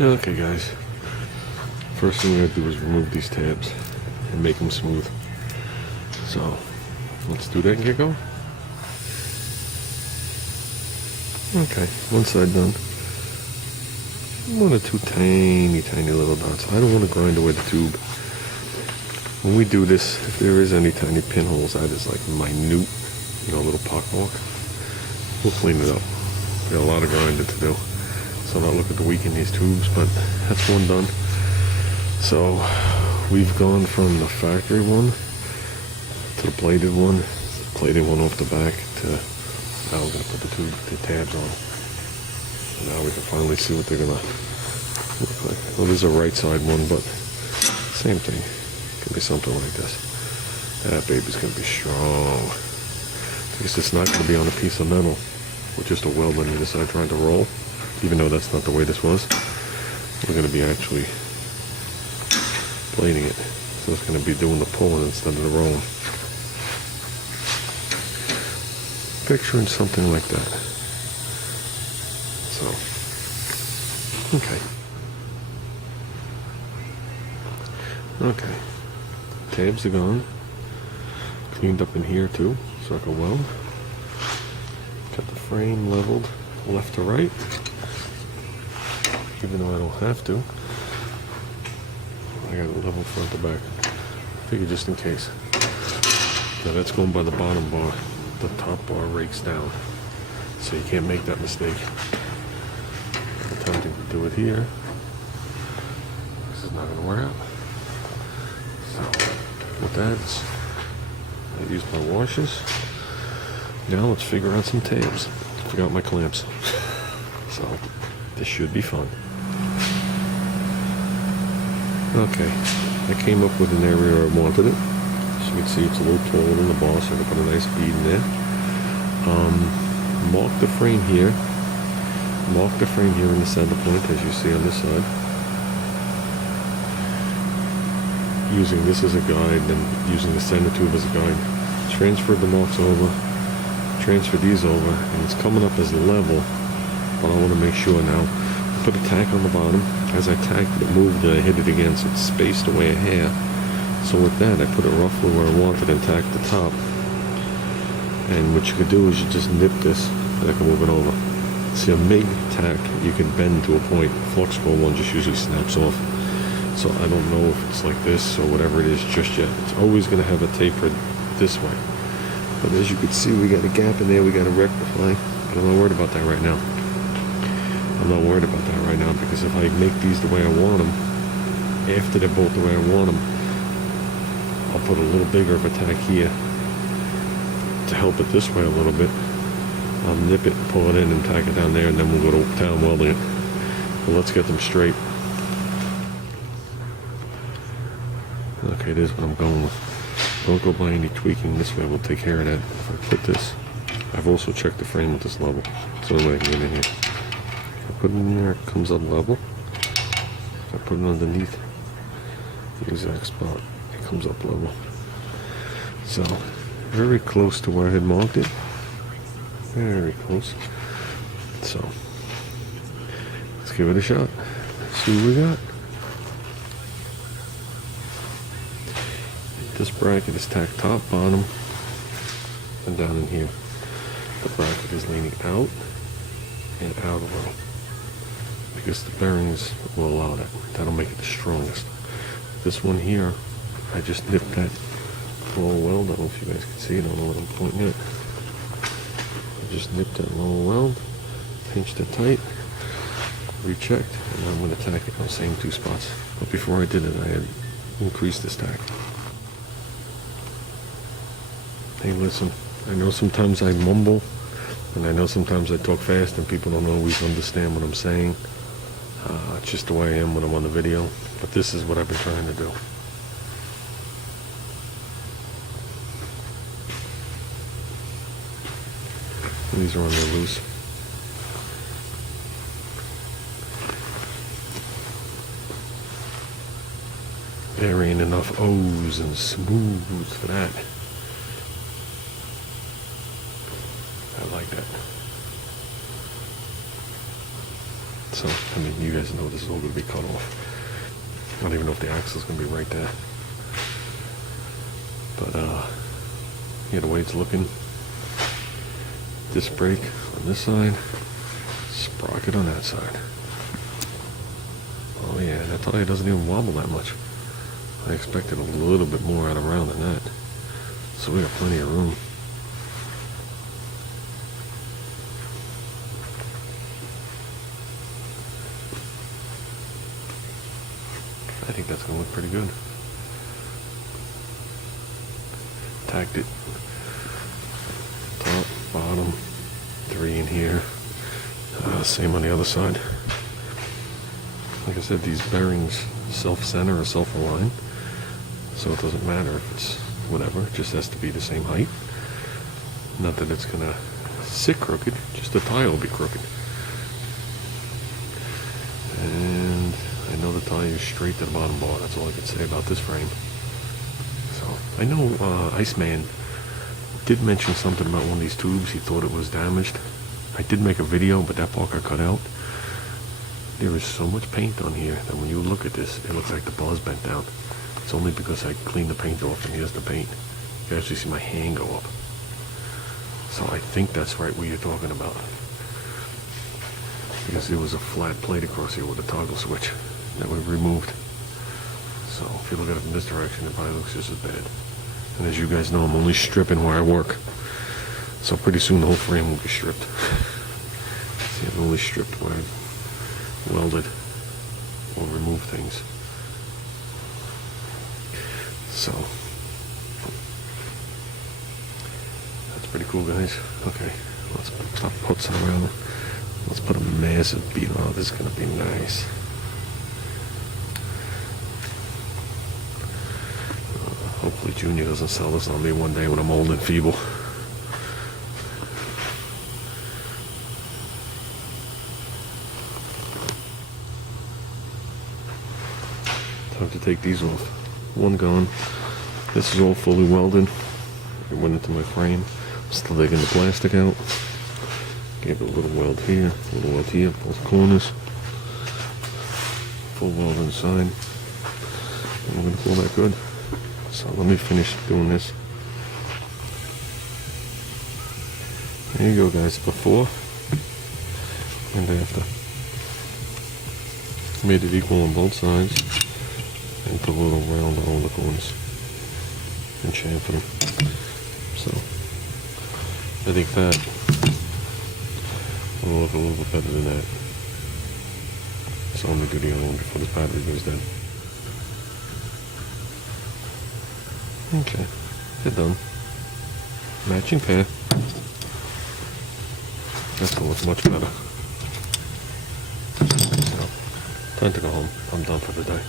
Okay guys, first thing we're going to do is remove these tabs and make them smooth. So let's do that and get going. Okay, one side done. One or two tiny little dots. I don't want to grind away the tube. When we do this, if there is any tiny pinholes, that is like minute, little pockmark. We'll clean it up. We got a lot of grinding to do. So I'm not looking to weaken these tubes, but that's one done. So we've gone from the factory one to the plated one off the back to now we're gonna put the tabs on. And now we can finally see what they're gonna look like. Well, there's a right side one, but same thing. Could be something like this. That baby's gonna be strong. Because it's not gonna be on a piece of metal with just a weld on either side trying to roll. Even though that's not the way this was, we're going to be actually plating it. So it's going to be doing the pulling instead of the rolling. Picturing something like that. So, okay. Okay. Tabs are gone. Cleaned up in here too, so I can weld. Got the frame leveled left to right. Even though I don't have to. I got it level front to back. Figure just in case. Now that's going by the bottom bar. The top bar rakes down. So you can't make that mistake. I'm attempting to do it here. This is not going to work out. So with that, I use my washers. Now let's figure out some tabs. Forgot my clamps. So this should be fun. Okay, I came up with an area I wanted it. As you can see, it's a little taller than the bar, so I can put a nice bead in there. Mark the frame here. Mark the frame here in the center point, as you see on this side. Using this as a guide, and using the center tube as a guide. Transfer the marks over. Transfer these over, and it's coming up as level. But I want to make sure now. Put a tack on the bottom. As I tacked it, moved it, I hit it again, so it's spaced away a hair. So with that, I put it roughly where I wanted and tacked the top. And what you could do is you just nip this, and I can move it over. See, a MIG tack, you can bend to a point. Flexible one just usually snaps off. So I don't know if it's like this or whatever it is just yet. It's always going to have a taper this way. But as you can see, we got a gap in there, we got to rectify. But I'm not worried about that right now. I'm not worried about that right now, because if I make these the way I want them, after they're both the way I want them, I'll put a little bigger of a tack here to help it this way a little bit. I'll nip it, pull it in, and tack it down there, and then we'll go to town welding it. But let's get them straight. Okay, this is what I'm going with. Don't go by any tweaking. This way we'll take care of that. If I put this, I've also checked the frame at this level, so that way I can get in here. Put it in there, it comes up level. I put it underneath the exact spot, it comes up level. So, very close to where I had marked it. Very close. So, let's give it a shot. See what we got. This bracket is tacked top, bottom, and down in here. The bracket is leaning out and out a little, because the bearings will allow that. That'll make it the strongest. This one here, I just nipped that lower weld. I don't know if you guys can see it. I don't know what I'm pointing at. I just nipped that lower weld, pinched it tight, rechecked, and I'm going to tack it on the same two spots. But before I did it, I had increased this tack. Hey, listen, I know sometimes I mumble, and I know sometimes I talk fast and people don't always understand what I'm saying. It's just the way I am when I'm on the video. But this is what I've been trying to do. These are on there loose. There ain't enough O's and smooths for that. I like that. So, I mean, you guys know this is all going to be cut off. I don't even know if the axle's going to be right there. But, yeah, the way it's looking, disc brake on this side, sprocket on that side. Oh yeah, that tire doesn't even wobble that much. I expected a little bit more out of round than that. So we got plenty of room. I think that's going to look pretty good. Tacked it. Top, bottom, 3 in here. Same on the other side. Like I said, these bearings self-center or self-align. So it doesn't matter if it's whatever. It just has to be the same height. Not that it's going to sit crooked. Just the tire will be crooked. And I know the tire is straight to the bottom bar. That's all I can say about this frame. So I know Iceman did mention something about one of these tubes. He thought it was damaged. I did make a video, but that part got cut out. There is so much paint on here that when you look at this, it looks like the bar's bent down. It's only because I cleaned the paint off, and here's the paint. You can actually see my hand go up. So I think that's right what you're talking about. Because there was a flat plate across here with a toggle switch that we removed. So if you look at it from this direction, it probably looks just as bad. And as you guys know, I'm only stripping where I work. So pretty soon the whole frame will be stripped. See, I've only stripped where I've welded or removed things. So that's pretty cool, guys. Okay, let's stop putzing around. Let's put a massive beat on. This is gonna be nice. Hopefully Junior doesn't sell this on me one day when I'm old and feeble. Time to take these off. One gone. This is all fully welded. It went into my frame. I'm still taking the plastic out. Gave it a little weld here, a little weld here, both corners. Full weld inside. And we're going to call that good. So let me finish doing this. There you go, guys. Before and after. Made it equal on both sides. And put a little round on all the corners. And chamfer them. So I think that will look a little bit better than that. So I'm going to do the other one before this battery goes dead. Okay, they're done. Matching pair. That's going to look much better. So, time to go home. I'm done for the day.